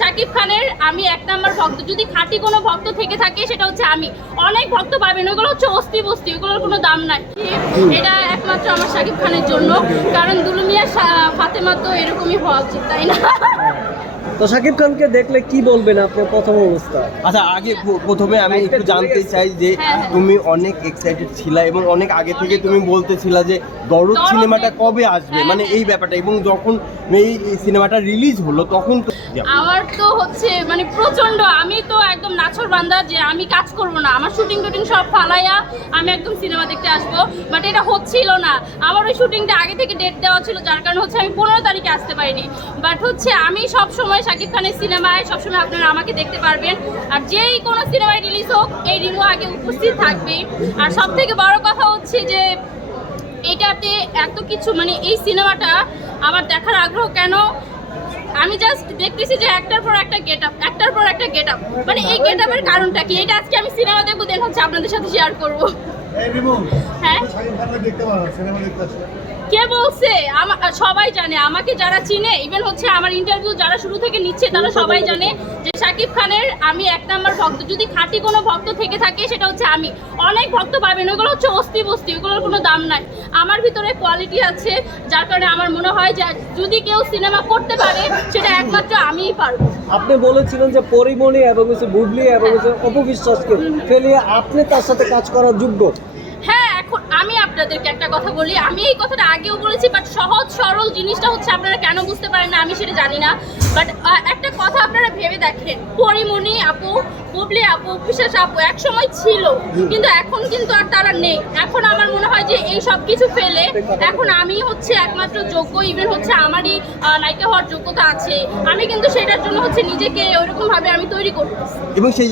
শাকিব খানের আমি এক নাম্বার ভক্ত। যদি খাঁটি কোনো ভক্ত থেকে থাকে, সেটা হচ্ছে আমি। অনেক ভক্ত পাবেন, ওগুলো হচ্ছে অস্থি বস্তি, ওগুলোর কোনো দাম নাই। এটা একমাত্র আমার শাকিব খানের জন্য, কারণ দুলুমিয়া ফাতেমা তো এরকমই হওয়া উচিত, তাই না? তো শাকিব খানকে দেখলে কি বলবেন আপনার প্রথম অবস্থা? আচ্ছা আগে প্রথমে আমি একটু জানতে চাই যে হ্যাঁ, হ্যাঁ। তুমি অনেক এক্সাইটেড ছিলা এবং অনেক আগে থেকে তুমি বলতেছিলা যে দরদ সিনেমাটা কবে আসবে? হ্যাঁ, মানে। এই ব্যাপারটা এবং যখন এই সিনেমাটা রিলিজ হলো তখন তো আমার তো হচ্ছে মানে প্রচণ্ড আমি তো একদম নাছর বান্দা যে আমি কাজ করব না। আমার শুটিং টুটিং সব ফালাইয়া আমি একদম সিনেমা দেখতে আসব। বাট এটা হচ্ছিল না। আমার ওই শুটিংটা আগে থেকে ডেট দেওয়া ছিল যার কারণে হচ্ছে আমি পনেরো তারিখে আসতে পারিনি। বাট হচ্ছে আমি সব সময় শাকিব খানের সিনেমায় সবসময় আপনারা আমাকে দেখতে পারবেন। আর যেই কোনো সিনেমায় রিলিজ হোক এই রিমু আগে উপস্থিত থাকবে আর সব থেকে বড় কথা হচ্ছে যে এটাতে এত কিছু মানে এই সিনেমাটা আমার দেখার আগ্রহ কেন? আমি জাস্ট দেখতেছি যে একটার পর একটা গেট আপ একটার পর একটা গেট আপ মানে এই গেট আপের কারণটা কি? এটা আজকে আমি সিনেমা দেখব দেন হচ্ছে আপনাদের সাথে শেয়ার করব। হ্যাঁ? কে বলছে? সবাই জানে আমাকে যারা চিনে ইভেন হচ্ছে আমার ইন্টারভিউ যারা শুরু থেকে নিচ্ছে তারা সবাই জানে যে শাকিব খানের আমি এক নাম্বার ভক্ত। যদি খাঁটি কোনো ভক্ত থেকে থাকে সেটা হচ্ছে আমি। অনেক ভক্ত পাবেন ওগুলো হচ্ছে অস্থি বস্তি ওগুলোর কোনো দাম নাই। আমার ভিতরে কোয়ালিটি আছে যার কারণে আমার মনে হয় যে যদি কেউ সিনেমা করতে পারে আমিই পারব। আপনি বলেছিলেন যে পরিমণি এবং হচ্ছে বুবলি এবং হচ্ছে অপবিশ্বাসকে ফেলিয়ে আপনি তার সাথে কাজ করার যোগ্য। আমি আপনাদেরকে একটা কথা বলি। আমি এই কথাটা আগেও বলেছি বাট সহজ, সরল জিনিসটা হচ্ছে আপনারা কেন বুঝতে পারেন না, আমি সেটা জানি না। বাট একটা কথা আপনারা ভেবে দেখেন। পরিমণি আপু, বুবলি আপু বিশ্বাস আপু এক সময় ছিল, কিন্তু এখন কিন্তু আর তারা নেই। এখন আমার মনে হয় যে এই সব কিছু ফেলে এখন আমি হচ্ছে একমাত্র যোগ্য ইভেন হচ্ছে আমারই নায়িকা হওয়ার যোগ্যতা আছে। আমি কিন্তু সেটার জন্য হচ্ছে নিজেকে ওইরকমভাবে আমি তৈরি করতেছি। এবং সেই